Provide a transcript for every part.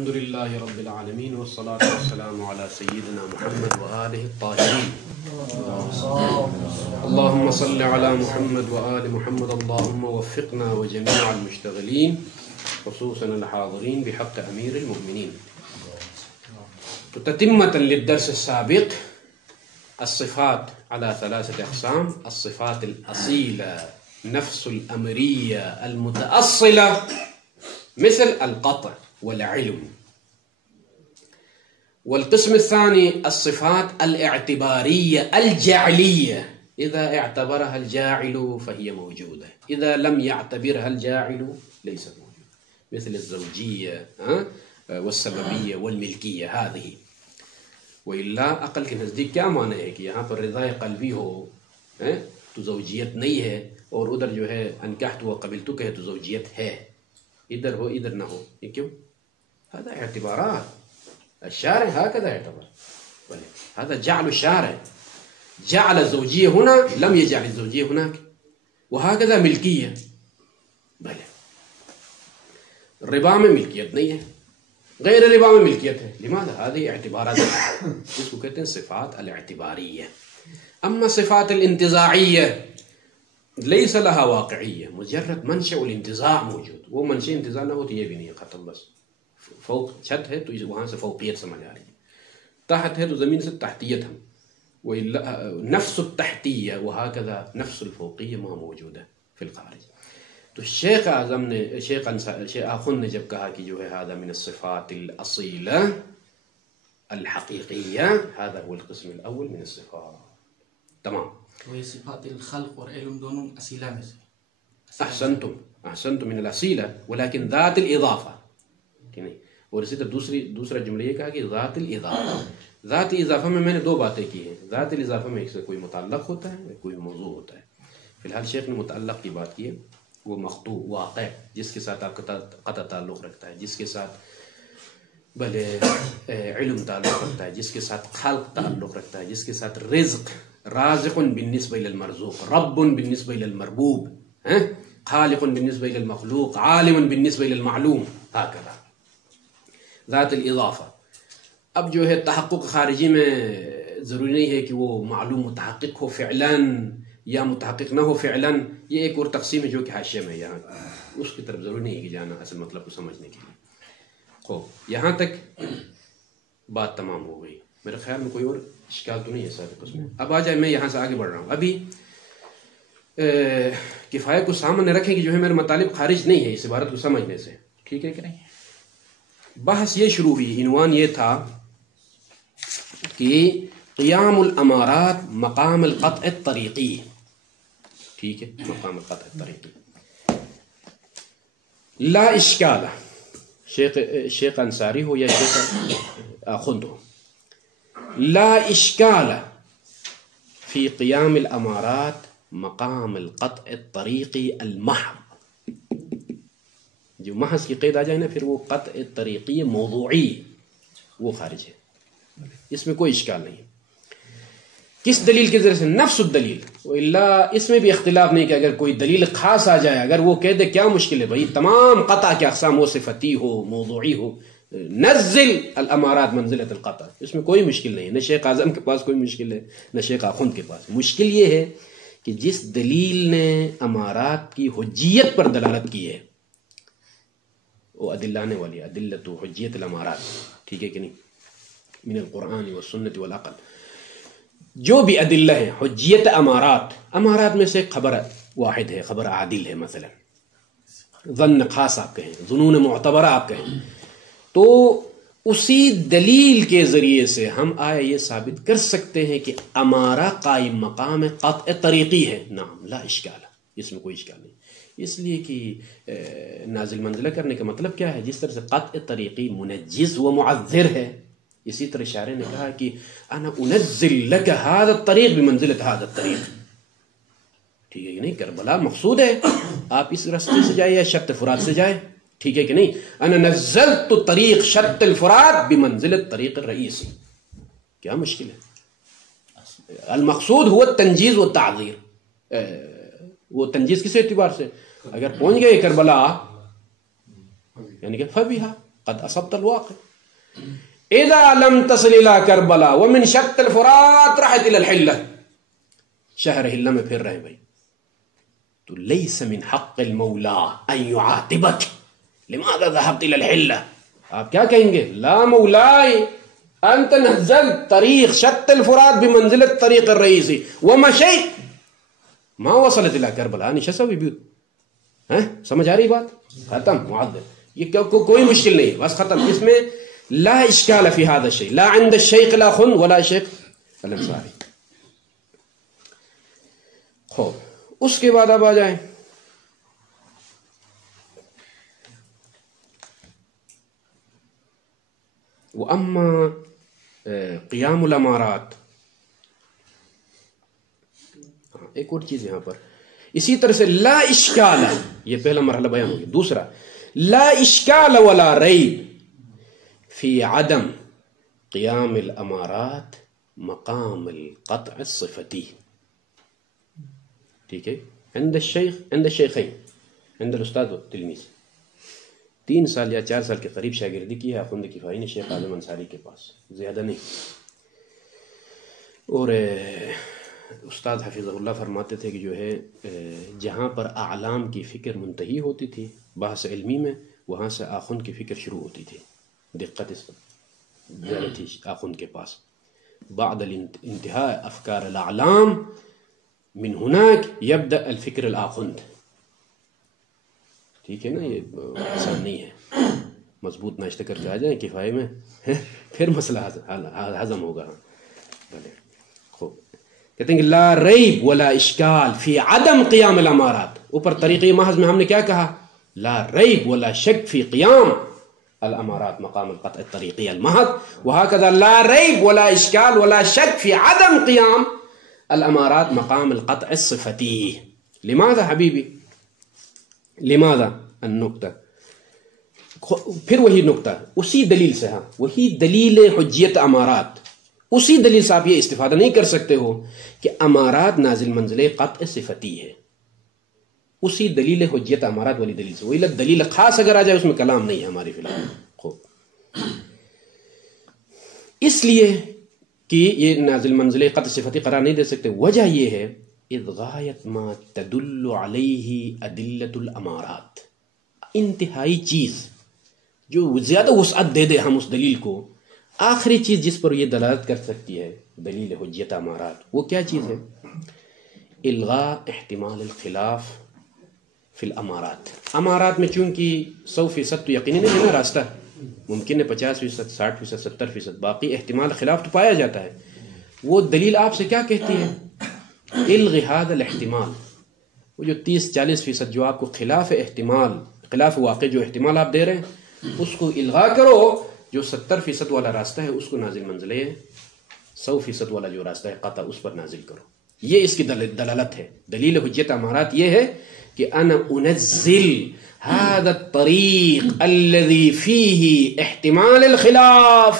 الحمد لله رب العالمين والصلاة والسلام على سيدنا محمد وآله الطاهرين. اللهم صل على محمد وآل محمد. اللهم وفقنا وجميع المشتغلين خصوصا الحاضرين بحق أمير المؤمنين. تتمة للدرس السابق، الصفات على 3 أقسام: الصفات الأصيلة نفس الأمرية المتأصلة مثل القطع والعلم، والقسم الثاني الصفات الاعتبارية الجعلية، إذا اعتبرها الجاعل فهي موجودة، إذا لم يعتبرها الجاعل ليست موجودة، مثل الزوجية والسببية والملكية. هذه وإلا عقل کے نزدیک کیا معنی ہے کہ یہاں پر رضا قلبی ہو تو زوجیت نہیں ہے، اور ادھر جو ہے انکحت و قبلت ہے تو زوجیت ہے، ادھر ہو ادھر نہ ہو. یہ کیوں؟ هذا اعتبارات الشارع هكذا اعتبر. هذا جعل الشارع، جعل الزوجية هنا لم يجعل الزوجية هناك، وهكذا ملكية. بلے ربا میں ملکیت نہیں ہے، غیر ربا میں ملکیت ہے. لماذا؟ هذه اعتبارات، اس کو کہتے ہیں صفات الاعتباریہ. اما صفات الانتزاعیہ ليس لها واقعية، مجرد منشأ الانتزاع موجود، وہ منشأ انتزاع نہ ہو تو یہ بھی نہیں ہے، ختم. بس فوق چھت ہے تو وہاں سے فوقیت سمجھ آ رہی ہے، تحت ہے تو زمین سے تحتیت ہم، وہ نفس التحتیہ وہکذا نفس الفوقیہ وہاں موجود ہے فی الخارج. تو شیخ اعظم نے شیخ آخن نے جب کہا کہ جو ہے هذا من الصفات الاصیلہ الحقیقیہ، هذا هو القسم الاول من الصفات. تمام. وہی صفات الخلق اور علم دونوں اصیلہ میں سے. احسنتم من الاصیلہ ولكن ذات الاضافہ. اور اسی طرح دوسرا جملہ یہ کہا کہ ذات الاضافہ. ذات اضافہ میں نے 2 باتیں کی ہیں. ذات الاضافہ میں ایک سے کوئی متعلق ہوتا ہے، کوئی موضوع ہوتا ہے. فی الحال شیخ نے متعلق کی بات کی ہے، وہ مقطوع واقع جس کے ساتھ آپ کا قطع تعلق رکھتا ہے، جس کے ساتھ بھلے علم تعلق رکھتا ہے، جس کے ساتھ خلق تعلق رکھتا ہے، جس کے ساتھ رزق، رازق بالنسبة إلى المرزوق، رب بالنسبة إلى المربوب، خالق بالنسبة إلى المخلوق، عالم بالنسبة إلى المعلوم، هكذا ذات الإضافة. اب جو ہے تحقق خارجی میں ضروری نہیں ہے کہ وہ معلوم متحقق ہو فعلا یا متحقق نہ ہو فعلا، یہ ایک اور تقسیم ہے جو کہ حاشیہ میں یہاں اس کی طرف ضروری نہیں ہے کہ جانا اصل مطلب کو سمجھنے کے لیے. خوب، یہاں تک بات تمام ہو گئی. میرے خیال میں کوئی اور اشکال تو نہیں ہے سابق اس میں. اب آ جائے، میں یہاں سے آگے بڑھ رہا ہوں. ابھی کفایہ کو سامنے رکھیں کہ جو ہے میرا مطالب خارج نہیں ہے اس عبارت کو سمجھنے سے. ٹھیک ہے کہ نہیں؟ بحث یہ شروع ہوئی، عنوان یہ تھا کہ قیام الامارات مقام القطع الطریقی. ٹھیک ہے، مقام القطع الطریقی. لا اشکال، شیخ انصاری ہو یا شیخ آخند ہو، لا اشکال فی قیام الامارات مقام القطع الطریقی المحض. جو محض کی قید آ جائے نا پھر وہ قطع طریقی موضوعی، وہ خارج ہے، اس میں کوئی اشکال نہیں. کس دلیل کے ذریعے سے؟ نفس الدلیل. الا اس میں بھی اختلاف نہیں کہ اگر کوئی دلیل خاص آ جائے، اگر وہ کہہ دے کیا مشکل ہے بھائی، تمام قطع کے اقسام ہو، صفتی ہو، موضوعی ہو، نزل الامارات منزلۃ القطع، اس میں کوئی مشکل نہیں ہے. نہ شیخ اعظم کے پاس کوئی مشکل ہے، نہ شیخ آخند کے پاس. مشکل یہ ہے کہ جس دلیل نے امارات کی حجیت پر دلالت کی ہے وہ ادلہ آنے والی ہے، ادلۃ حجیت الامارات. ٹھیک ہے کہ نہیں؟ من القرآن والسنت والعقل. جو بھی ادلہ ہیں حجیت امارات، امارات میں سے خبر واحد ہے، خبر عادل ہے، مثلا ظن خاص آپ کہیں، ظنون معتبرہ آپ کہیں، تو اسی دلیل کے ذریعے سے ہم آیا یہ ثابت کر سکتے ہیں کہ امارہ قائم مقام قطع طریقی ہے. نعم، لا اشکال، اس میں کوئی اشکال نہیں. اس لیے کہ نازل منزلہ کرنے کا مطلب کیا ہے؟ جس طرح سے قطع طریقی منجز و معذر ہے، اسی طرح شاعر نے کہا کہ انا انزل لك هذا الطريق بمنزلة هذا الطريق. ٹھیک ہے کہ نہیں؟ کربلا مقصود ہے، آپ اس راستے سے جائے یا شط فرات سے جائے. ٹھیک ہے کہ نہیں؟ انا نزلت طریق شط الفرات بمنزلة طریق الرئیسی. کیا مشکل ہے؟ المقصود هو التنجیز والتعذیر. وہ تنجیز کس اعتبار سے؟ اگر پہنچ گئے کربلا یعنی کہ فبیہا قد أصبت الواقع. إذا لم تصل إلى كربلاء ومن شط الفرات رحت إلى الحلة شهر حلة میں پھر رہے بھائی تو ليس من حق المولى أن يعاتبك لماذا ذهبت إلى الحلة. آپ کیا کہیں گے؟ لا مولاي أنت نزلت طريق شط الفرات بمنزلة الطريق الرئيسي ومشيت ما وصلت إلى كربلاء. نہیں شسوی بھی سمجھ آ رہی بات؟ ختم معدل. یہ کوئی مشکل نہیں بس ختم. اس میں لا اشکال فی هذا الشيء لا عند الشیخ الاخن ولا شیخ الانصاری. خوب اس کے بعد اب آ جائیں وَأَمَّا قیام الامارات. ایک اور چیز یہاں پر اسی طرح سے لا اشکال، یہ پہلا مرحلہ بیان ہو گیا. دوسرا لا اشکال ولا ریب فی عدم قیام الامارات مقام القطع الصفتی. ٹھیک ہے. عند الشیخین عند الاستاذ والتلمیذ 3 سال یا 4 سال کے قریب شاگردی کی ہے اخوند کفایی نے شیخ اعظم انصاری کے پاس، زیادہ نہیں. اور استاد حفظہ اللہ فرماتے تھے کہ جو ہے جہاں پر اعلام کی فکر منتہی ہوتی تھی بحث علمی میں وہاں سے آخوند کی فکر شروع ہوتی تھی. دقت اس زیادہ تھی آخوند کے پاس. بعد الانتہاء افکار الاعلام من هناك يبدأ الفکر الاخوند. ٹھیک ہے نا، یہ آسان نہیں ہے. مضبوط ناشتہ کر کے آ جائیں کفایے میں پھر مسئلہ ہضم ہوگا. بھلے خوب کہتے ہیں کہ لا ریب ولا اشکال فی عدم قیام الامارات. اوپر طریقہ محض میں ہم نے کیا کہا؟ لا ریب ولا شک فی قیام الامارات مقام القطع الطریقی المحض. وهكذا لا ریب ولا اشکال ولا شک فی عدم قیام الامارات مقام القطع الصفتی. لماذا حبیبی؟ لماذا النقطہ؟ پھر وہی نقطہ اسی دلیل سے، ہاں وہی دلیل حجیت امارات. اسی دلیل سے آپ یہ استفادہ نہیں کر سکتے ہو کہ امارات نازل منزل قطع صفتی ہے. اسی دلیل حجیت امارات والی دلیل سے. وہی دلیل خاص اگر آ جائے اس میں کلام نہیں ہے ہماری فی الحال. خوب اس لیے کہ یہ نازل منزل قطع صفتی قرار نہیں دے سکتے. وجہ یہ ہے اذ غایت ما تدل علیہ ادلت الامارات. انتہائی چیز جو زیادہ وسعت دے دے ہم اس دلیل کو، آخری چیز جس پر یہ دلالت کر سکتی ہے دلیل حجیت امارات، وہ کیا چیز ہے؟ الغاء احتمال الخلاف فی الامارات. امارات میں چونکہ 100% تو یقینی نہیں ہے نا راستہ، ممکن ہے 50%، 60%، 70%، باقی احتمال خلاف تو پایا جاتا ہے. وہ دلیل آپ سے کیا کہتی ہے؟ الغی هذا الاحتمال. وہ جو 30-40% جو آپ کو خلاف احتمال، خلاف واقع جو احتمال آپ دے رہے ہیں اس کو الغا کرو. جو 70% والا راستہ ہے اس کو نازل منزل ہے، 100% والا جو راستہ ہے قطع اس پر نازل کرو. یہ اس کی دلالت ہے. دلیل حجت امارات یہ ہے کہ انا انزل هذا الطريق الذي فيه احتمال الخلاف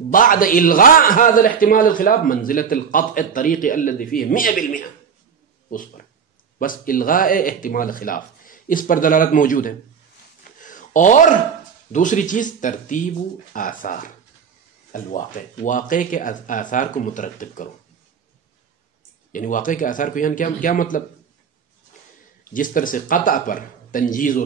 بعد الغاء هذا الاحتمال الخلاف منزلة القطع الطريق الذي فيه 100%. اس پر بس الغاء احتمال خلاف اس پر دلالت موجود ہے. اور دوسری چیز ترتیب آثار الواقع، واقع کے آثار کو مترتب کرو. یعنی واقع کے آثار کو یعنی کیا مطلب؟ جس طرح سے قطع پر تنجیز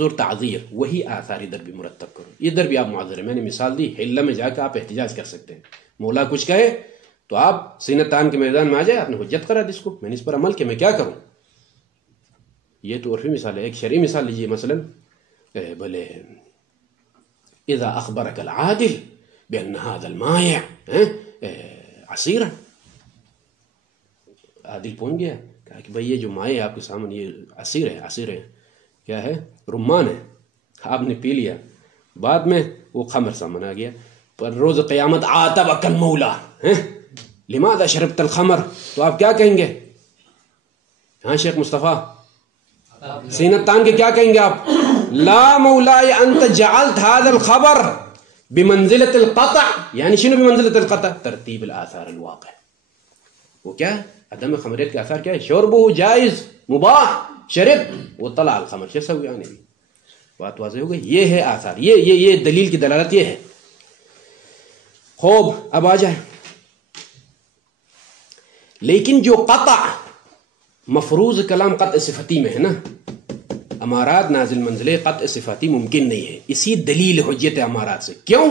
اور تعذیر وہی آثار ادھر بھی مرتب کرو. ادھر بھی آپ معذر ہیں، میں نے مثال دی حلہ میں جا کے آپ احتجاج کر سکتے ہیں. مولا کچھ کہے تو آپ سینہ تان کے میدان میں آ جائے، آپ نے حجت کرا دی اس کو، میں نے اس پر عمل کیا، میں کیا کروں. یہ تو عرفی مثال ہے. ایک شرعی مثال لیجیے، مثلا بھلے اذا اخبرك العادل بان هذا المائع عصيرا. عادل پہنچ گیا کہا کہ بھئی یہ جو مائع آپ کے سامنے یہ عصیر ہے کیا ہے؟ رمان ہے. آپ نے پی لیا، بعد میں وہ خمر سامنے آ گیا. پر روز قیامت عاتبک المولا لماذا شربت الخمر، تو آپ کیا کہیں گے؟ ہاں شیخ مصطفیٰ سینت تان کے کیا کہیں گے آپ؟ لا مولاي انت جعلت هذا الخبر بمنزلة القطع. یعنی شنو بمنزلة القطع؟ ترتیب الاثار الواقع. وہ کیا ہے؟ عدم خمریت کے آثار کیا ہے؟ شربه جائز مباح، شرب وطلع الخمر. شو سوي يعني بات واضح ہو گئی. یہ ہے آثار، یہ دلیل کی دلالت یہ ہے. خوب اب آ جائے. لیکن جو قطع مفروض کلام قطع صفتی میں ہے نا، امارات نازل منزلے قطع صفتی ممکن نہیں ہے اسی دلیل حجت امارات سے. کیوں؟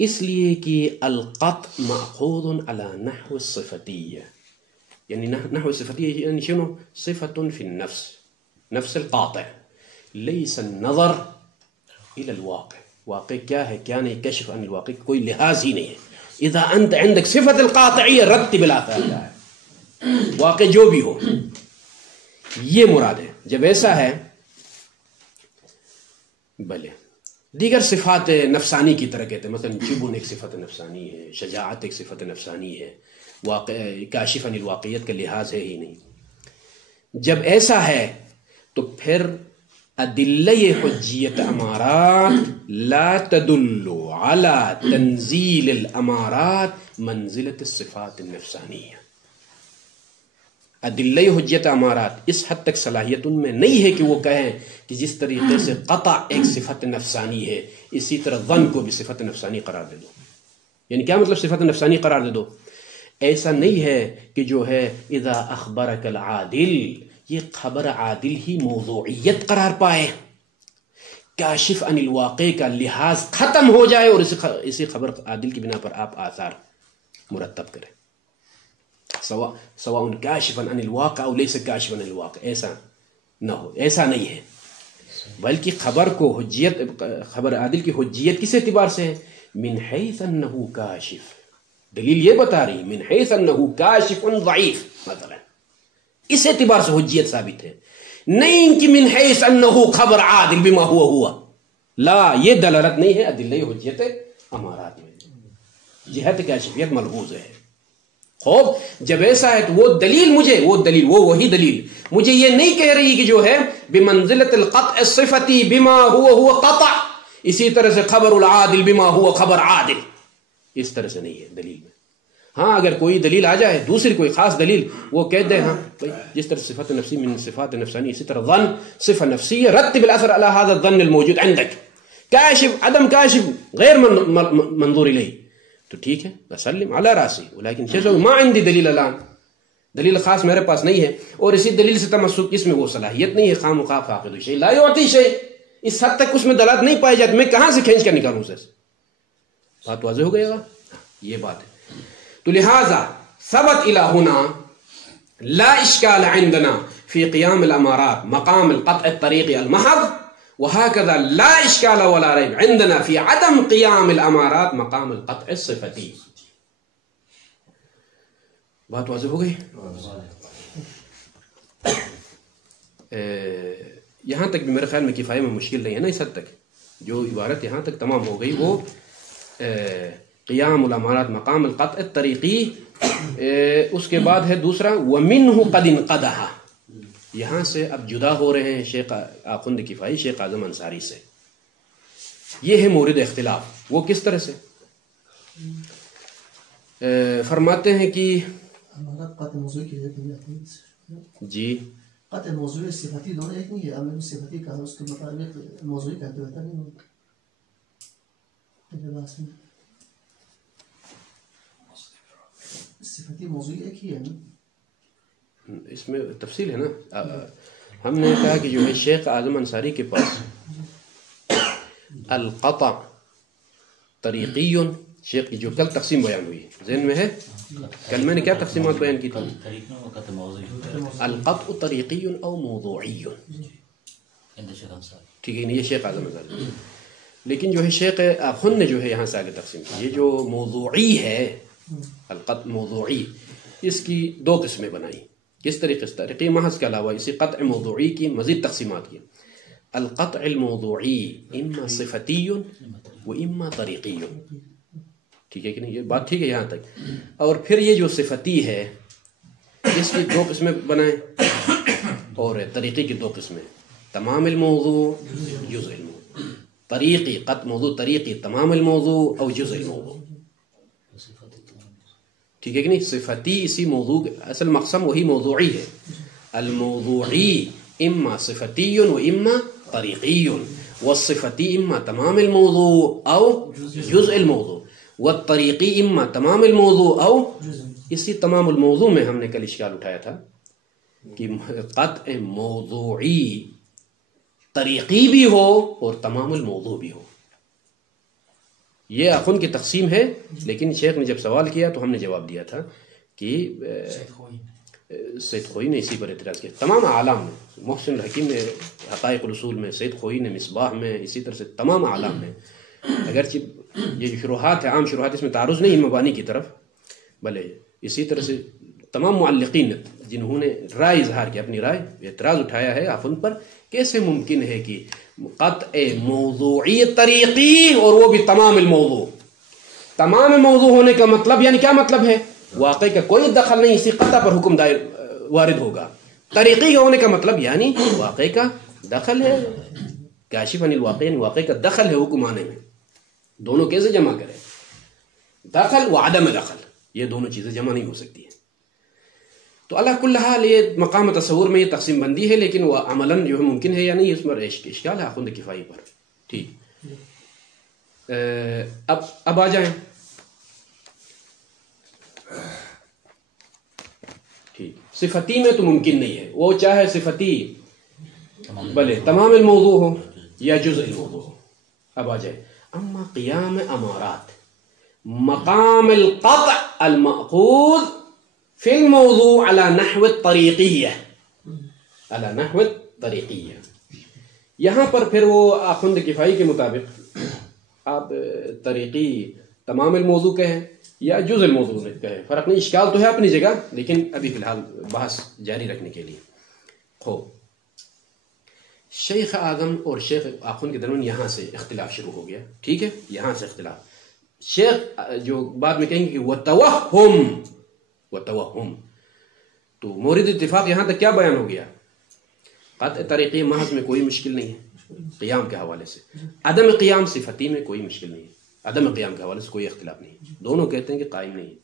اس لیے کہ القطع مأخوذ على نحو الصفتیہ، یعنی نحو الصفتیہ یعنی شنو؟ صفت فی النفس، نفس القاطع، لیس النظر الى الواقع. واقع کیا ہے کیا نہیں، کشف عن الواقع کوئی لحاظ ہی نہیں ہے. اذا انت عندك صفت القاطعیہ رتب الاثار ہے، واقع جو بھی ہو، یہ مراد ہے. جب ایسا ہے بلے دیگر صفات نفسانی کی طرح کہتے ہیں، مثلا جبن ایک صفت نفسانی ہے، شجاعت ایک صفت نفسانی ہے، واقع کاشف عن الواقعیت کا لحاظ ہے ہی نہیں. جب ایسا ہے تو پھر ادلہ حجیت امارات لا تدل على تنزیل الامارات منزلت الصفات النفسانیہ. ادلہ حجت امارات اس حد تک صلاحیت ان میں نہیں ہے کہ وہ کہیں کہ جس طریقے سے قطع ایک صفت نفسانی ہے اسی طرح ظن کو بھی صفت نفسانی قرار دے دو. یعنی کیا مطلب صفت نفسانی قرار دے دو؟ ایسا نہیں ہے کہ جو ہے اذا اخبرک العادل، یہ خبر عادل ہی موضوعیت قرار پائے، کاشف عن الواقع کا لحاظ ختم ہو جائے اور اسی خبر عادل کی بنا پر آپ آثار مرتب کریں، سواء کاشفا عن الواقع او لیس کاشفا عن الواقع. ایسا نہ ہو، ایسا نہیں ہے. بلکہ خبر کو حجیت، خبر عادل کی حجیت کس اعتبار سے ہے؟ من حیث انہ کاشف. دلیل یہ بتا رہی من حیث انہ کاشف ضعیف، مثلا اس اعتبار سے حجیت ثابت ہے، نہیں کہ من حیث انہ خبر عادل بما ہوا. لا، یہ دلالت نہیں ہے ادلہ حجیت امارات میں، جہت کاشفیت ملحوظ ہے. خوب جب ایسا ہے تو وہ دلیل مجھے، وہی دلیل مجھے یہ نہیں کہہ رہی کہ جو ہے بمنزلت القطع الصفتی بما هو قطع، اسی طرح سے خبر العادل بما هو خبر عادل، اس طرح سے نہیں ہے دلیل میں. ہاں اگر کوئی دلیل آ جائے دوسری کوئی خاص دلیل، وہ کہہ دے ہاں جس طرح صفت نفسی من صفات نفسانی، اسی طرح ظن صفت نفسیہ، رتب الاثر على هذا الظن الموجود عندك، کاشف عدم کاشف غیر منظور الیہ، تو ٹھیک ہے بسلم علی راسی. لیکن شیخ ما عندي دلیل الان، دلیل خاص میرے پاس نہیں ہے، اور اسی دلیل سے تمسک اس میں وہ صلاحیت نہیں ہے. خام خواہ فاقد الشیء لا یعطی شیء، اس حد تک اس میں دلالت نہیں پائی جاتی، میں کہاں سے کھینچ کر نکالوں اسے؟ بات واضح ہو گیا گا؟ یہ بات ہے. تو لہذا ثبت الى هنا لا اشکال عندنا فی قیام الامارات مقام القطع الطریقی المحض، وهكذا لا اشکال ولا ریب عندنا فی عدم قیام الامارات مقام القطع الصفتی. بات واضح ہو گئی؟ یہاں تک بھی میرے خیال میں کفایہ میں مشکل نہیں ہے نا. اس حد تک جو عبارت یہاں تک تمام ہو گئی وہ قیام الامارات مقام القطع الطریقی. اس کے بعد ہے دوسرا ومنہ قد انقدح. یہاں سے اب جدا ہو رہے ہیں شیخ آخوند کفائی شیخ اعظم انصاری سے. یہ ہے مورد اختلاف. وہ کس طرح سے فرماتے ہیں کہ قطع موضوع کی جی قطع موضوع صفتی دونوں ایک نہیں ہے. ہمیں صفتی کہا اس کے مطابق موضوعی کہتے ہوتا نہیں ہوتا. صفتی موضوعی ایک ہی ہے نا. اس میں تفصیل ہے نا. ہم نے کہا کہ جو ہے شیخ اعظم انصاری کے پاس القطع طریقی، شیخ کی جو کل تقسیم بیان ہوئی ذہن میں ہے، کل میں نے کیا تقسیمات بیان کی تھی؟ القطع طریقی او موضوعی، ٹھیک ہے یہ شیخ اعظم انصاری. لیکن جو ہے شیخ آخوند نے جو ہے یہاں سے آگے تقسیم کی. یہ جو موضوعی ہے القطع موضوعی، اس کی دو قسمیں بنائی. کس طریقے سے؟ طریقی محض کے علاوہ اسی قطع موضوعی کی مزید تقسیمات کی. القطع الموضوعی اما صفتی و اما طریقی. ٹھیک ہے کہ نہیں؟ یہ بات ٹھیک ہے یہاں تک. اور پھر یہ جو صفتی ہے اس کی دو قسمیں بنائیں، اور طریقی کی دو قسمیں، تمام الموضوع جزء الموضوع. طریقی قطع موضوع طریقی تمام الموضوع او جزء الموضوع. ٹھیک ہے کہ نہیں؟ صفتی اسی موضوع اصل مقسم وہی موضوعی ہے. الموضوعی اما صفتی و اما طریقی، والصفتی اما تمام الموضوع او جزء الموضوع، والطریقی اما تمام الموضوع او اسی تمام الموضوع میں ہم نے کل اشکال اٹھایا تھا کہ قطع موضوعی طریقی بھی ہو اور تمام الموضوع بھی ہو. یہ اخن کی تقسیم ہے، لیکن شیخ نے جب سوال کیا تو ہم نے جواب دیا تھا کہ سید خوئی نے اسی پر اعتراض کیا. تمام اعلام میں، محسن الحکیم نے حقائق الاصول میں، سید خوئی نے مصباح میں، اسی طرح سے تمام اعلام میں، اگرچہ یہ جو شروحات ہے عام شروحات اس میں تعرض نہیں مبانی کی طرف، بلے اسی طرح سے تمام معلقین جنہوں نے رائے اظہار کیا، اپنی رائے اعتراض اٹھایا ہے آپ ان پر، کیسے ممکن ہے کہ قطع موضوعی طریقی اور وہ بھی تمام الموضوع. تمام موضوع ہونے کا مطلب یعنی کیا مطلب ہے؟ واقع کا کوئی دخل نہیں، اسی قطع پر حکم وارد ہوگا. طریقی کا ہونے کا مطلب یعنی واقع کا دخل ہے، کاشف عن الواقع یعنی واقع کا دخل ہے حکم آنے میں. دونوں کیسے جمع کریں؟ دخل و عدم دخل، یہ دونوں چیزیں جمع نہیں ہو سکتی ہیں. تو اللہ کل حال یہ مقام تصور میں یہ تقسیم بندی ہے، لیکن وہ عملاً جو ہے ممکن ہے یا نہیں اس پر اشکال ہے خود کفائی پر. ٹھیک، اب آ جائیں. ٹھیک، صفتی میں تو ممکن نہیں ہے، وہ چاہے صفتی بلے تمام الموضوع ہو یا جزء الموضوع ہو. اب آ جائیں. اما قیام امارات مقام القطع المأخوذ فی الموضوع على نحو الطریقیہ، على نحو الطریقیہ. یہاں پر پھر وہ آخوند کفائی کے مطابق آپ طریقی تمام الموضوع کہیں یا جزء الموضوع کہیں، فرق نہیں، اشکال تو ہے اپنی جگہ، لیکن ابھی فی الحال بحث جاری رکھنے کے لیے. شیخ اعظم اور شیخ آخوند کے درمیان یہاں سے اختلاف شروع ہو گیا. ٹھیک ہے، یہاں سے اختلاف. شیخ جو بعد میں کہیں گے کہ وتوہم، تو مورد اتفاق یہاں تک کیا بیان ہو گیا؟ قطع طریقی محض میں کوئی مشکل نہیں ہے قیام کے حوالے سے، عدم قیام صفتی میں کوئی مشکل نہیں ہے، عدم قیام کے حوالے سے کوئی اختلاف نہیں ہے. دونوں کہتے ہیں کہ قائم نہیں ہے.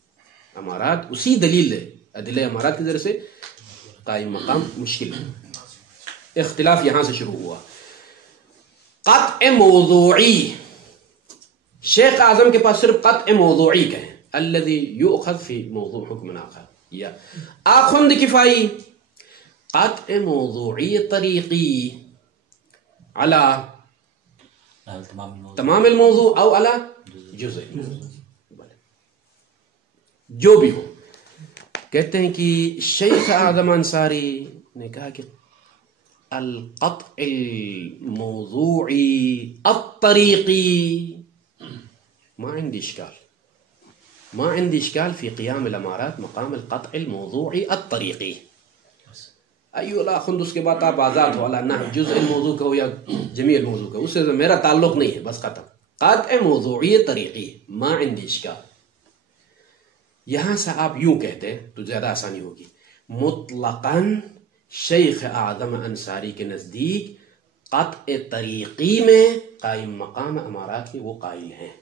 امارات اسی دلیل ہے، ادلہ امارات کی ذریعے سے قائم مقام مشکل ہے. اختلاف یہاں سے شروع ہوا. قطع موضوعی، شیخ اعظم کے پاس صرف قطع موضوعی کہیں، الذي يؤخذ في موضوع حكم آخر، یا آخوند کفائی قطع موضوعی طریقی على تمام الموضوع او على جزء الموضوع، جو بھی ہو. کہتے ہیں کہ شیخ اعظم انصاری نے کہا کہ القطع الموضوعی الطریقی ما عندي اشكال، ما عندي اشكال في قيام الامارات مقام القطع الموضوعي الطريقي. ایو لا خند اس کے بعد آپ آزاد ہو، اللہ نہ جزء الموضوع کا ہو یا جمیع الموضوع کا، اس سے میرا تعلق نہیں ہے، بس ختم. قطع موضوعی طریقی ما عندي اشكال. یہاں سے آپ یوں کہتے تو زیادہ آسانی ہوگی. مطلقاً شیخ اعظم انصاری کے نزدیک قطع طریقی میں قائم مقام امارات کے وہ قائل ہیں.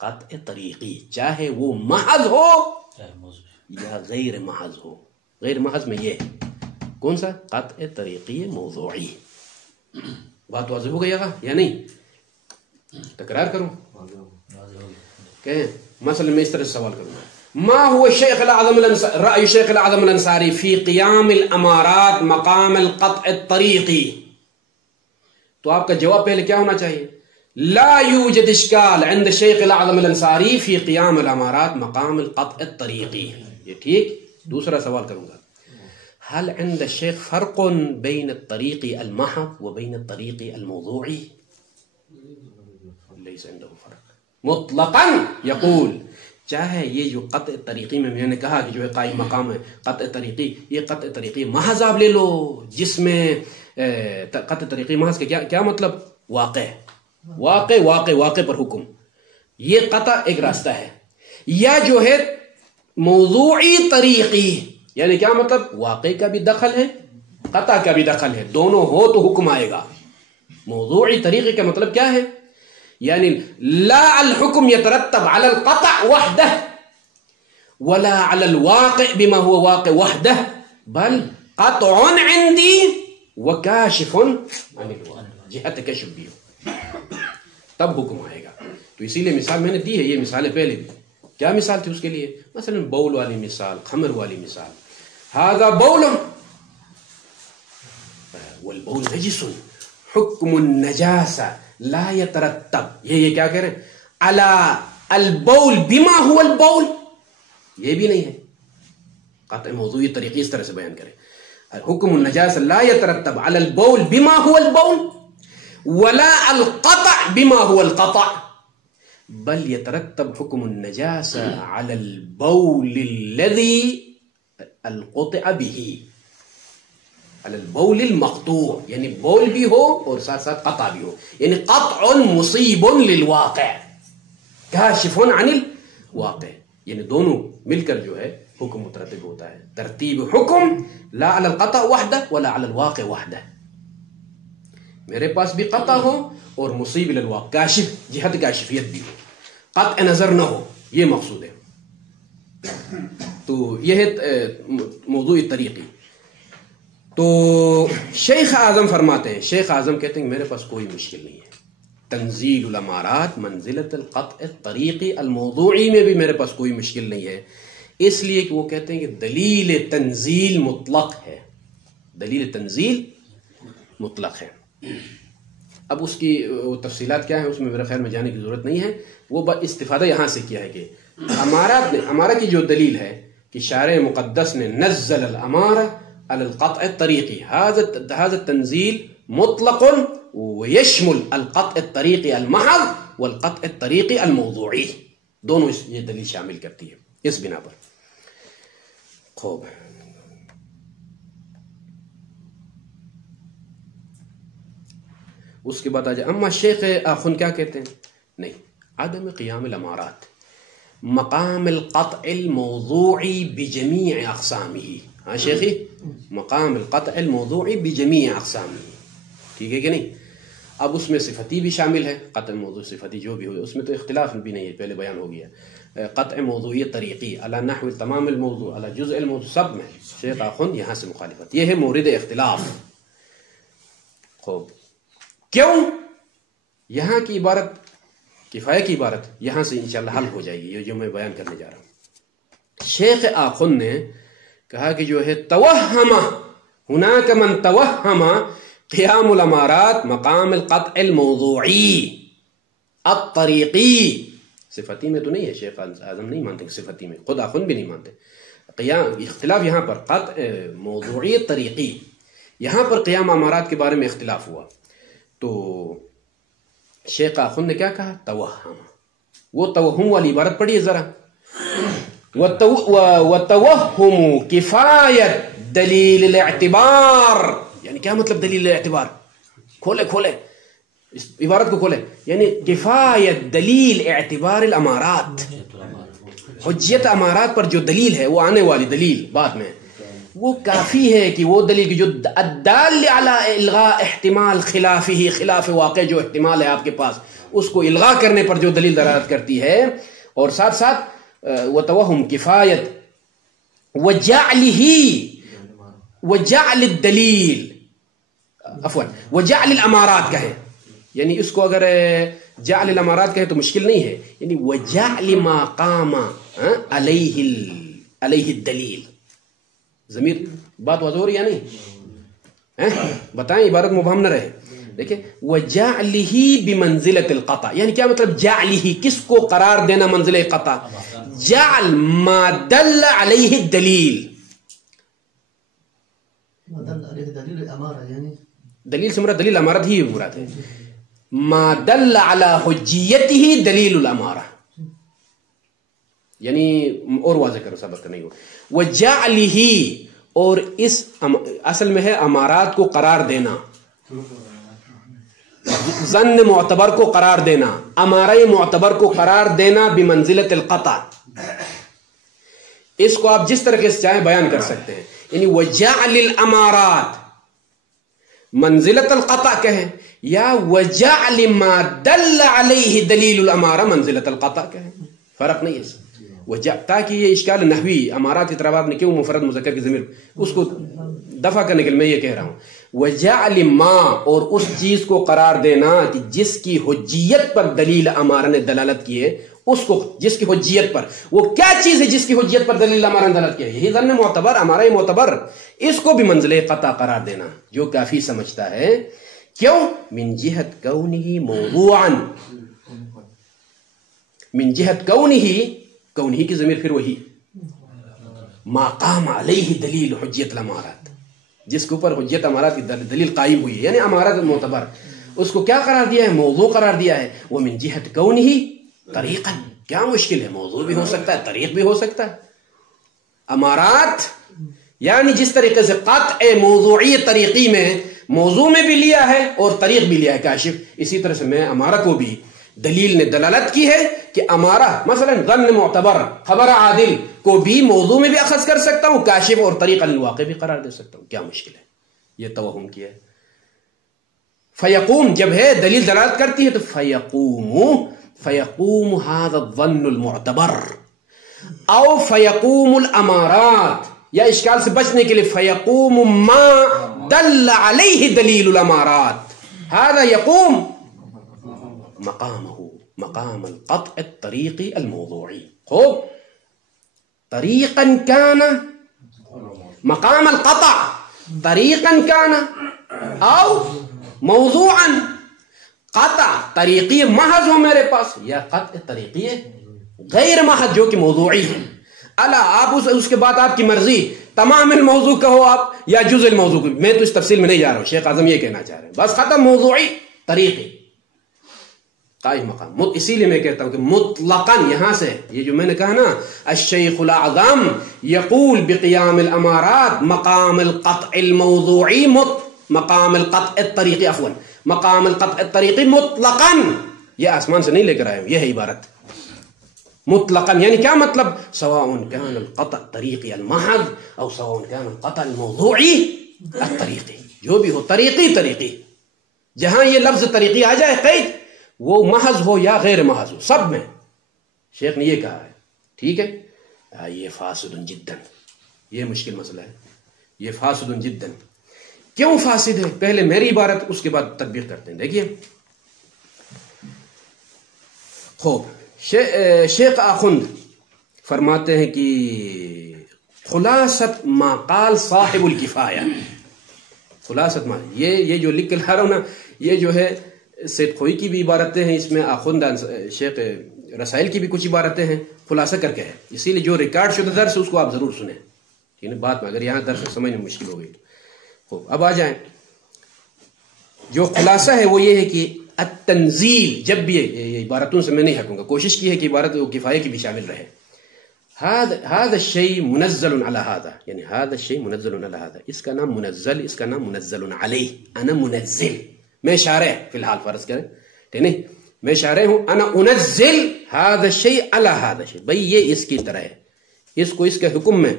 قطع طریقی چاہے وہ محض ہو یا غیر محض ہو. غیر محض میں یہ کون سا؟ قطع طریقی موضوعی. بات واضح ہو گئی یا نہیں؟ تکرار کروں کہ مثلا میں اس طرح سے سوال کروں، ما هو شیخ الاعظم رأی شیخ الاعظم الانصاری فی قیام الامارات مقام القطع الطریقی؟ تو آپ کا جواب پہلے کیا ہونا چاہیے؟ لا يوجد اشکال عند شیخ الاعظم الانصاری فی قیام الامارات مقام القطع الطریقی. یہ ٹھیک. دوسرا سوال کروں گا، هل عند الشيخ فرق بين الطريق المحض وبين الطريق الموضوعي؟ ليس عنده فرق مطلقا. يقول چاہے یہ جو قطع طریقی میں نے کہا کہ جو ہے قائم مقام ہے قطع طریقی، یہ قطع طریقی محض آپ لے لو، جس میں قطع طریقی محض کا کیا مطلب؟ واقع واقع واقع واقع پر حکم، یہ قطع ایک راستہ ہے. یا جو ہے موضوعی طریقی، یعنی کیا مطلب؟ واقع کا بھی دخل ہے قطع کا بھی دخل ہے، دونوں ہو تو حکم آئے گا. موضوعی طریقے کا مطلب کیا ہے؟ یعنی لا الحکم يترتب على القطع وحده ولا على الواقع بما هو واقع وحده، بل قطع عندي وكاشف عن الواقع، جهة كشف بھی ہو. تب حکم آئے گا. تو اسی لیے مثال میں نے دی ہے، یہ مثالیں پہلے دی. کیا مثال تھی اس کے لیے؟ مثلا بول والی مثال، خمر والی مثال. ھذا بول والبول نجس حکم النجاسہ لا یترتب. یہ کیا کہہ رہے ہیں؟ علی البول بما هو البول. یہ بھی نہیں ہے. قطع موضوعی طریقے اس طرح سے بیان کریں. حکم النجاسہ لا یترتب علی البول بما هو البول ولا القطع بما هو القطع بل يترتب حكم النجاسة على البول الذي القطع به، على البول المقطوع، یعنی بول بھی ہو اور ساتھ ساتھ قطع بھی ہو، یعنی قطع مصیب للواقع کاشف عن الواقع، یعنی دونوں مل کر جو ہے حکم مترتب ہوتا ہے. ترتیب حکم لا على القطع وحدہ ولا على الواقع وحدہ. میرے پاس بھی قطع ہو اور مصیب للواقع، کاشف، جہت کاشفیت بھی ہو، قطع نظر نہ ہو، یہ مقصود ہے. تو یہ ہے موضوع طریقی. تو شیخ اعظم فرماتے ہیں، شیخ اعظم کہتے ہیں کہ میرے پاس کوئی مشکل نہیں ہے. تنزیل الامارات منزلت القطع الطریقی الموضوعی میں بھی میرے پاس کوئی مشکل نہیں ہے، اس لیے کہ وہ کہتے ہیں کہ دلیل تنزیل مطلق ہے. دلیل تنزیل مطلق ہے. اب اس کی تفصیلات کیا ہیں اس میں میرے خیال میں جانے کی ضرورت نہیں ہے. وہ استفادہ یہاں سے کیا ہے کہ امارہ کی جو دلیل ہے کہ شارع مقدس نے نزل الامارہ علی القطع الطریقی، هذا التنزیل مطلق ويشمل القطع الطریقی المحض والقطع الطریقی الموضوعی، دونوں یہ دلیل شامل کرتی ہے. اس بنا پر خوب اس کے بعد آ جائے. اما شیخ آخن کیا کہتے ہیں؟ نہیں، عدم قیام الامارات مقام القطع الموضوعی بجمیع اقسامہ. ہاں شیخی، مقام القطع الموضوعی بجمیع اقسامہ، ٹھیک ہے کہ نہیں؟ اب اس میں صفتی بھی شامل ہے، قطع موضوع صفتی جو بھی ہو، اس میں تو اختلاف بھی نہیں ہے، پہلے بیان ہو گیا. قطع موضوعی طریقی علی نحو تمام الموضوع علی جزء الموضوع، سب میں شیخ آخن یہاں سے مخالفت. یہ ہے مورد اختلاف. خوب، کیوں؟ یہاں کی عبارت کفایہ کی عبارت یہاں سے انشاءاللہ حل ہو جائے گی، یہ جو میں بیان کرنے جا رہا ہوں. شیخ آخن نے کہا کہ جو ہے توہم ہناک من توہم قیام الامارات مقام القطع الموضوعی الطریقی. صفتی میں تو نہیں ہے، شیخ اعظم نہیں مانتے صفتی میں، خود آخن بھی نہیں مانتے. اختلاف یہاں پر قطع موضوعی طریقی، یہاں پر قیام امارات کے بارے میں اختلاف ہوا. تو شیخ آخن نے کیا کہا؟ توہم. وہ توہم والی عبارت پڑھیے ذرا. وَتَوَهُّمُ كِفَایَةِ دلیل الاعتبار. یعنی کیا مطلب دلیل الاعتبار؟ کھولے اس عبارت کو کھولے. یعنی کفایت دلیل اعتبار الامارات، حجیت امارات پر جو دلیل ہے، وہ آنے والی دلیل بعد میں، وہ کافی ہے کہ وہ دلیل کی جو الدال علی الغاء احتمال خلافہ، خلاف واقع جو احتمال ہے آپ کے پاس، اس کو الغاء کرنے پر جو دلیل دلالت کرتی ہے، اور ساتھ ساتھ وتوہم کفایت وجعل الدلیل وجعل الامارات کہیں، یعنی اس کو اگر جعل الامارات کہیں تو مشکل نہیں ہے، یعنی وجعل ما قام علیہ الدلیل. ضمیر بات واضح ہو رہی ہے یا نہیں؟ بتائیں، عبارت مبہم نہ رہے. دیکھیں، وجعلہ بمنزلۃ القطع، یعنی کیا مطلب جعلہ؟ کس کو قرار دینا منزلہ قطع؟ جعل ما دل علیہ الدلیل. دلیل سے مراد دلیل امارت ہی مراد ہے. ما دل علی حجیتہ دلیل الامارہ، یعنی اور واضح کرو، سبق نہیں ہو. وجعلہ، اور اس اصل میں ہے امارات کو قرار دینا، ظن معتبر کو قرار دینا، امارہ معتبر کو قرار دینا بمنزلت القطع. اس کو آپ جس طرح سے چاہیں بیان کر سکتے ہیں. یعنی وجعل الامارات منزلت القطع کہیں، یا وجعل ما دل علیہ دلیل الامارہ منزلت القطع کہیں، فرق نہیں ہے. تاکہ یہ اشکال نحوی امارات اطرابات نے کیوں مفرد مذکر کی ضمیر اس کو دفع کرنے کے لیے میں یہ کہہ رہا ہوں وجعل ما اور اس چیز کو قرار دینا کہ جس کی حجیت پر دلیل امارہ نے دلالت کی ہے اس کو جس کی حجیت پر وہ کیا چیز ہے جس کی حجیت پر دلیل امارہ نے دلالت کی ہے یہی ظن معتبر امارہ معتبر اس کو بھی منزل قطع قرار دینا جو کافی سمجھتا ہے کیوں من جہت کونہ موضوعا من جہت کونہ کی ضمیر پھر وہی ما قام علیہ دلیل حجیت الامارات جس کے اوپر حجیت امارات کی دلیل قائم ہوئی ہے یعنی امارات معتبر اس کو کیا قرار دیا ہے موضوع قرار دیا ہے وہ من جہت کونہ طریقا کیا مشکل ہے موضوع بھی ہو سکتا ہے طریق بھی ہو سکتا ہے امارات یعنی جس طریقے سے قطع موضوعی طریقی میں موضوع میں بھی لیا ہے اور طریق بھی لیا ہے کاشف اسی طرح سے میں امارہ کو بھی دلیل نے دلالت کی ہے کہ امارہ مثلا ظن معتبر خبر عادل کو بھی موضوع میں بھی اخذ کر سکتا ہوں کاشف اور طریق الواقع بھی قرار دے سکتا ہوں کیا مشکل ہے یہ توہم کیا ہے فیقوم جب ہے دلیل دلالت کرتی ہے تو فیقوم هذا الظن المعتبر او فیقوم الامارات یا اشکال سے بچنے کے لیے فیقوم ما دل علیہ دلیل الامارات هذا يقوم مقام القطع الطريقي الموضوعي خوب طريقا كان مقام القطع طريقا كان او موضوعا قطع طریقی محض ہو میرے پاس یا قطع طریقی غیر محض جو کہ موضوعی ہے اللہ آپ اس کے بعد آپ کی مرضی تمام الموضوع کہو آپ یا جزء الموضوع میں تو اس تفصیل میں نہیں جا رہا ہوں شیخ اعظم یہ کہنا چاہ رہے ہیں بس ختم موضوعی طریقی قائم مقام اسی لیے میں کہتا ہوں کہ مطلقاً یہاں سے یہ جو میں نے کہا نا الشیخ الاعظم یقول بقیام الامارات مقام القطع الموضوعی مقام القطع الطریقی عفوا مقام القطع الطریقی مطلقاً یہ آسمان سے نہیں لے کر آئے یہ ہے عبارت مطلقاً یعنی کیا مطلب سواء كان القطع الطریقی المحض او سواء كان القطع الموضوعی الطریقی جو بھی ہو طریقی جہاں یہ لفظ طریقی آ جائے قید وہ محض ہو یا غیر محض ہو سب میں شیخ نے یہ کہا ہے ٹھیک ہے یہ فاسد جدا یہ مشکل مسئلہ ہے یہ فاسد جدا کیوں فاسد ہے پہلے میری عبارت اس کے بعد تطبیق کرتے ہیں دیکھیے خوب شیخ آخند فرماتے ہیں کہ خلاصت ما قال صاحب الکفایہ خلاصت ما یہ جو لکھ کر رہا ہوں نا یہ جو ہے سید خوئی کی بھی عبارتیں ہیں اس میں آخند شیخ رسائل کی بھی کچھ عبارتیں ہیں خلاصہ کر کے ہے اسی لیے جو ریکارڈ شدہ درس اس کو آپ ضرور سنیں ٹھیک ہے بعد میں اگر یہاں درس سمجھنے مشکل ہو گئی خوب اب آ جائیں جو خلاصہ ہے وہ یہ ہے کہ التنزیل جب بھی یہ عبارتوں سے میں نہیں ہٹوں گا کوشش کی ہے کہ عبارت کفایہ کی بھی شامل رہے هذا الشيء منزل على هذا یعنی هذا الشيء منزل على هذا اس کا نام منزل اس کا نام منزل علیہ انا منزل میں شارع فی الحال فرض کریں ٹھیک نہیں میں شارع ہوں انا انزل هذا الشيء على هذا الشيء بھئی یہ اس کی طرح ہے اس کو اس کے حکم میں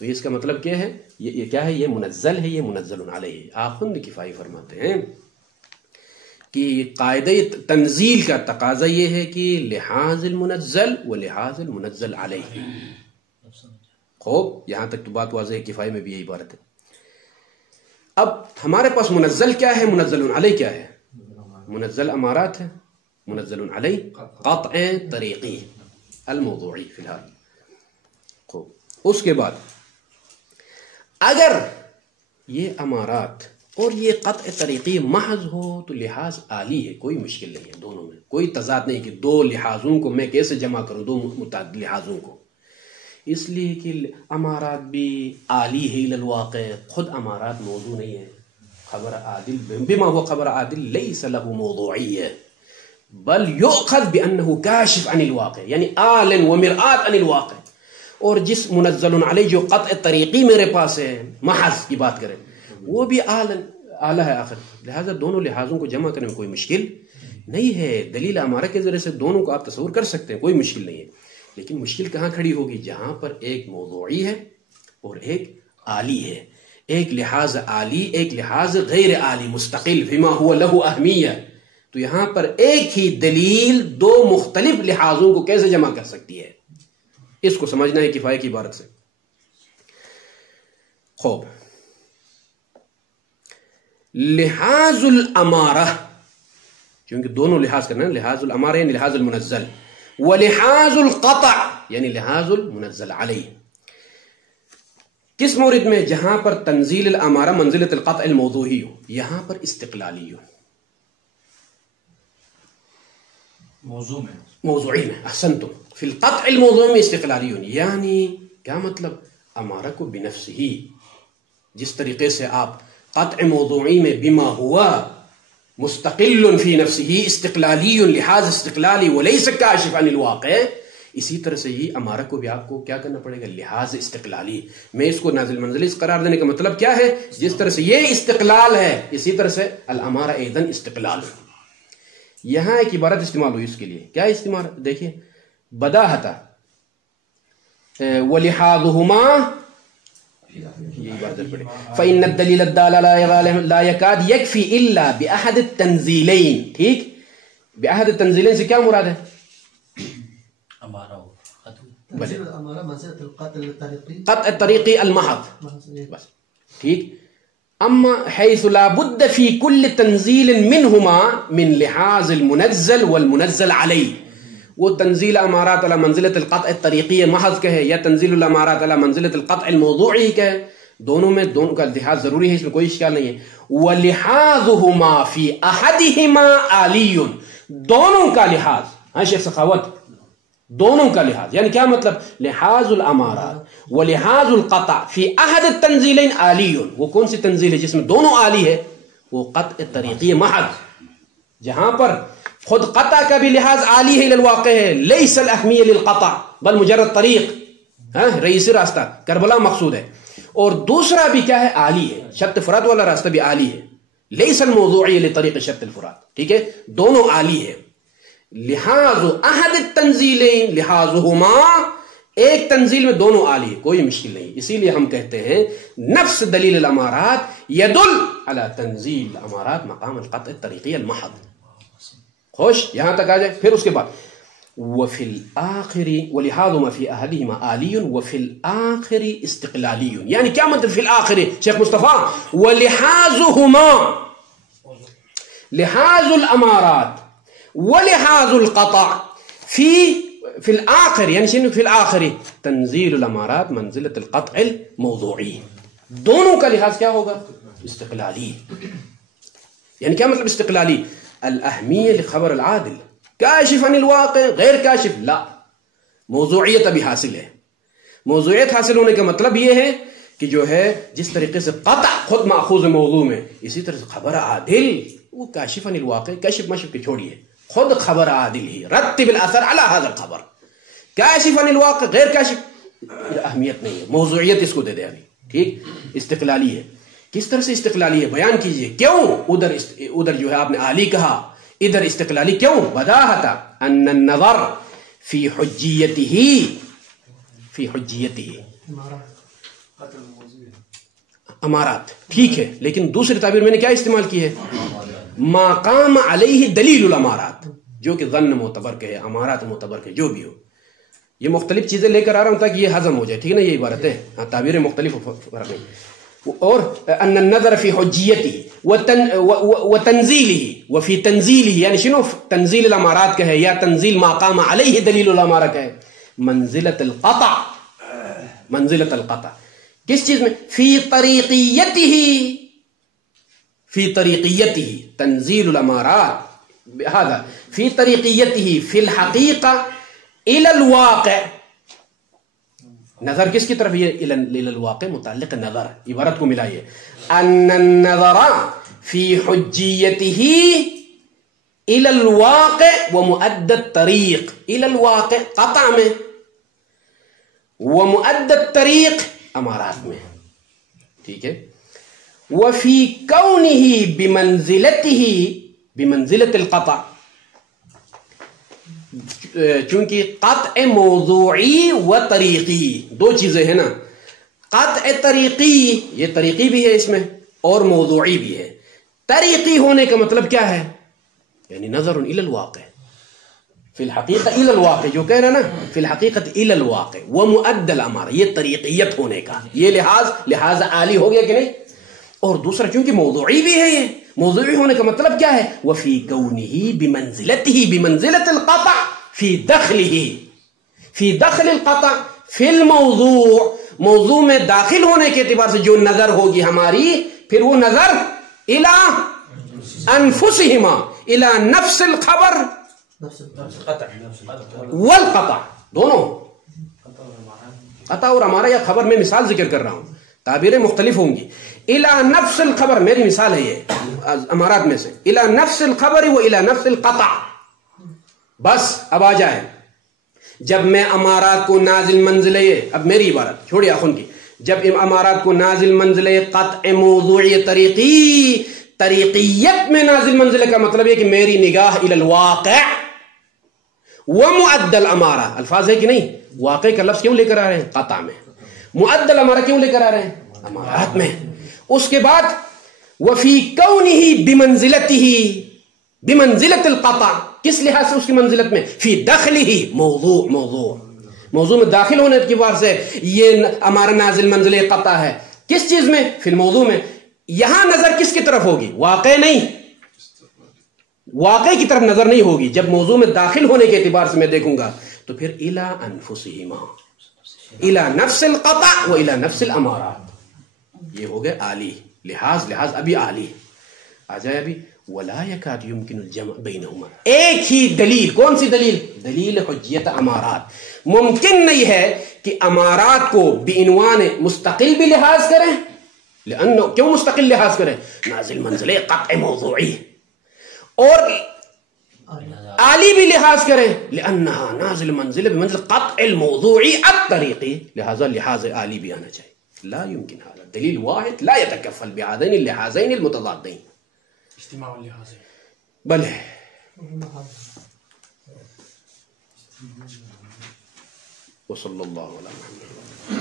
تو اس کا مطلب کیا ہے یہ کیا ہے یہ منزل ہے یہ منزل علیہ آخند کفایہ فرماتے ہیں کہ قاعدہ تنزیل کا تقاضا یہ ہے کہ لحاظ المنزل و لحاظ المنزل علیہ خوب یہاں تک تو بات واضح ہے کفایہ میں بھی یہی عبارت ہے اب ہمارے پاس منزل کیا ہے منزل علیہ کیا ہے منزل امارات ہے منزل علیہ قطع طریقی الموضوعی فی الحال خوب اس کے بعد اگر یہ امارات اور یہ قطع طریقی محض ہو تو لحاظ عالی ہے کوئی مشکل نہیں ہے دونوں میں کوئی تضاد نہیں کہ دو لحاظوں کو میں کیسے جمع کروں دو متعدد لحاظوں کو اس لیے کہ امارات بھی عالی ہے الواقع خود امارات موضوع نہیں ہے خبر عادل بما هو خبر عادل ليس له موضوعية بل يؤخذ بأنه كاشف عن الواقع یعنی آل ومرآت عن الواقع اور جس منزل علیہ جو قطع طریقی میرے پاس ہے محض کی بات کریں وہ بھی اعلیٰ ہے آخر لہذا دونوں لحاظوں کو جمع کرنے میں کوئی مشکل نہیں ہے دلیل امارہ کے ذریعے سے دونوں کو آپ تصور کر سکتے ہیں کوئی مشکل نہیں ہے لیکن مشکل کہاں کھڑی ہوگی جہاں پر ایک موضوعی ہے اور ایک عالی ہے ایک لحاظ عالی ایک لحاظ غیر عالی مستقل فيما هو له اہمیہ تو یہاں پر ایک ہی دلیل دو مختلف لحاظوں کو کیسے جمع کر سکتی ہے اس کو سمجھنا ہے کفایہ کی عبارت سے. خوب لحاظ الامارہ، کیونکہ دونوں لحاظ کرنا ہے، لحاظ الامارہ یعنی لحاظ المنزل، ولحاظ القطع یعنی لحاظ المنزل علیہ. کس مورد میں؟ جہاں پر تنزیل الامارہ منزلت القطع الموضوعی ہو، یہاں پر استقلالی ہو. موضوع میں موضوعی میں احسنتم، فی القطع الموضوع میں استقلالی ہو. یعنی کیا مطلب؟ امارہ کو بنفس ہی، جس طریقے سے آپ قطع موضوعی میں بما ہوا مستقل فی نفسه استقلالی لحاظ استقلالی ولیس کاشف عن الواقع، اسی طرح سے ہی امارہ کو بھی آپ کو کیا کرنا پڑے گا؟ لحاظ استقلالی. میں اس کو نازل منزلی قرار دینے کا مطلب کیا ہے؟ جس طرح سے یہ استقلال ہے اسی طرح سے الامارہ ایضاً استقلال ہے. یہاں ایک عبارت استعمال ہوئی اس کے لیے، کیا استعمال؟ دیکھیں بداہتا وَلِحَاظُهُمَا، یہ عبارت پڑھیں، فَإِنَّ الدَّلِيلَ الدَّالَ لَا يَكَادْ يَكْفِي إِلَّا بِأَحَدِ التَّنزِيلَيْن. ٹھیک، بِأَحَدِ التنزیلین سے کیا مراد ہے؟ قطع الطریقی المحض، بس ٹھیک. اما حیث لا بد فی کل تنزیل منہما من لحاظ المنزل والمنزل علیہ، وہ تنزیل امارات علی منزلت القطع الطریقی محض کہے یا تنزیل الامارات علی منزلت القطع الموضوعی کہے، دونوں میں دونوں کا لحاظ ضروری ہے، اس میں کوئی اشکال نہیں ہے. وَلِحَاظُهُمَا فِي أَحَدِهِمَا عَلِيٌّ، دونوں کا لحاظ، ہاں شیخ سخاوت، دونوں کا لحاظ یعنی کیا مطلب؟ لحاظ الامارات ولحاظ القطع فی احد التنزیلین عالی. وہ کون سی تنزیل ہے جس میں دونوں عالی ہے؟ وہ قطع طریقی محض، جہاں پر خود قطع کا بھی لحاظ عالی ہے للواقع ہے، لیس الاہمیہ للقطع بل مجرد طریق، رئیسی راستہ کربلا مقصود ہے. اور دوسرا بھی کیا ہے؟ عالی ہے، شط فرات والا راستہ بھی عالی ہے، لیس الموضوعی لطریق شط الفرات. ٹھیک ہے، دونوں عالی ہے. لحاظ احد التنزیلین لحاظهما، ایک تنزیل میں دونوں عالی ہے، کوئی مشکل نہیں. اسی لیے ہم کہتے ہیں نفس دلیل الامارات یدل علی تنزیل الامارات مقام القطع الطریقی المحض. خوش، یہاں تک آ جائے. پھر اس کے بعد وفی الآخر ولحاظهما فی احدهما عالی وفی الآخر استقلالی. یعنی کیا مطلب فی الآخر شیخ مصطفیٰ؟ ولحاظهما، لحاظ الامارات ولحاظ القطع فی الآخر، یعنی شنو فی الآخر؟ تنزیل الامارات منزلت القطع الموضوعی. دونوں کا لحاظ کیا ہوگا؟ استقلالی. یعنی کیا مطلب استقلالی؟ الاہمیہ لخبر العادل، کاشف عن الواقع غیر کاشف لا، موضوعیت ابھی حاصل ہے. موضوعیت حاصل ہونے کا مطلب یہ ہے کہ جو ہے جس طریقے سے قطع خود ماخوذ موضوع میں، اسی طرح سے خبر عادل وہ کاشف عن الواقع، کشف مشف کے چھوڑیے، خود خبر عادل ہی، رتب الاثر علی هذا الخبر. کاشف عن الواقع غیر کاشف اہمیت نہیں ہے، موضوعیت اس کو دے دے ابھی. ٹھیک، استقلالی ہے. کس طرح سے استقلالی ہے بیان کیجئے. کیوں ادھر جو ہے آپ نے عالی کہا، ادھر استقلالی کیوں؟ بداہتا ان النظر فی حجیتہ، فی حجیتہ امارات. ٹھیک ہے، لیکن دوسری تعبیر میں نے کیا استعمال کی ہے؟ ما قام علیہ دلیل الامارات، جو کہ ظن معتبر کے ہے، امارات معتبر کے، جو بھی ہو. یہ مختلف چیزیں لے کر آ رہا ہوں تاکہ یہ ہضم ہو جائے. ٹھیک ہے نا، یہ عبارت ہے، ہاں تعبیریں مختلف فرق نہیں. اور ان النظر فی حجیتہ وتنزیلہ وفی تنزیلہ، یعنی شنو تنزیل الامارات کا ہے یا تنزیل ما قام علیہ دلیل الامارہ کا ہے؟ منزلت القطع، منزلت القطع. کس چیز میں؟ فی طریقیتہ، فی طریقیتہ تنزیل الامارات هذا فی طریقیتہ فی الحقیقہ الی الواقع. نظر کس کی طرف؟ یہ الی الواقع متعلق نظر. عبارت کو ملائیے، ان النظر فی حجیتہ الی الواقع ومؤدى الطریق، الی الواقع قطع میں ومؤدى الطریق امارات میں. ٹھیک ہے. وفی کونہ بمنزلتہ، بمنزلت القطع، چونکہ قطع موضوعی و طریقی دو چیزیں ہیں نا. قطع طریقی، یہ طریقی بھی ہے اس میں اور موضوعی بھی ہے. طریقی ہونے کا مطلب کیا ہے؟ یعنی نظر الی الواقع فی الحقیقت الی الواقع جو کہہ رہا نا فی الحقیقت الی الواقع ومؤدى الامارہ، یہ طریقیت ہونے کا یہ لحاظ عالی ہو گیا کہ نہیں. اور دوسرا چونکہ موضوعی بھی ہے، یہ موضوعی ہونے کا مطلب کیا ہے؟ وفی کونہ بمنزلتہ بمنزلۃ القطع فی دخلہ فی دخل القطع فی الموضوع، موضوع میں داخل ہونے کے اعتبار سے جو نظر ہوگی ہماری، پھر وہ نظر الی انفسہما الی نفس الخبر والقطع، دونوں قطع اور امارہ یا خبر، میں مثال ذکر کر رہا ہوں، تعبیریں مختلف ہوں گی. الی نفس الخبر میری مثال ہے یہ امارات میں سے، الی نفس الخبر و الی نفس القطع. بس اب آ جائے جب میں امارات کو نازل منزلے، اب میری عبارت چھوڑی آخن کی، جب امارات کو نازل منزلے قطع موضوعی طریقیت میں نازل منزلے کا مطلب ہے کہ میری نگاہ الی الواقع ومؤدى الامارہ، الفاظ ہے کہ نہیں؟ واقع کا لفظ کیوں لے کر آ رہے ہیں قطع میں، مؤدى الامارہ کیوں لے کر آ رہے ہیں امارات میں. اس کے بعد وفی کونہ بمنزلتہ بمنزلۃ القطع، کس لحاظ سے اس کی منزلت میں؟ فی دخلہ موضوع میں داخل ہونے کے بعد سے یہ ہمارا نازل منزل قطع ہے. کس چیز میں؟ فی الموضوع میں. یہاں نظر کس کی طرف ہوگی؟ واقع نہیں، واقع کی طرف نظر نہیں ہوگی. جب موضوع میں داخل ہونے کے اعتبار سے میں دیکھوں گا تو پھر الی انفسہما الی نفس القطع و الی نفس الامارات، یہ ہو گئے عالی لحاظ ابھی عالی. آ جائے ابھی ولا یکاد یمکن الجمع بینہما، ایک ہی دلیل. کون سی دلیل؟ دلیل حجیت امارات. ممکن نہیں ہے کہ امارات کو بعنوان مستقل بھی لحاظ کریں، لأنه کیوں مستقل لحاظ کریں؟ نازل منزل قطع موضوعی، اور عالی بھی لحاظ کریں لأنها نازل منزل بمنزل قطع الموضوعی الطریقی، لہذا لحاظ عالی بھی آنا چاہیے. لا يمكن هذا، دلیل واحد لا يتكفل بهذين اللحاظين المتضادين. اجتماع اللحاظين بلے وصلی اللہ علیہ وسلم.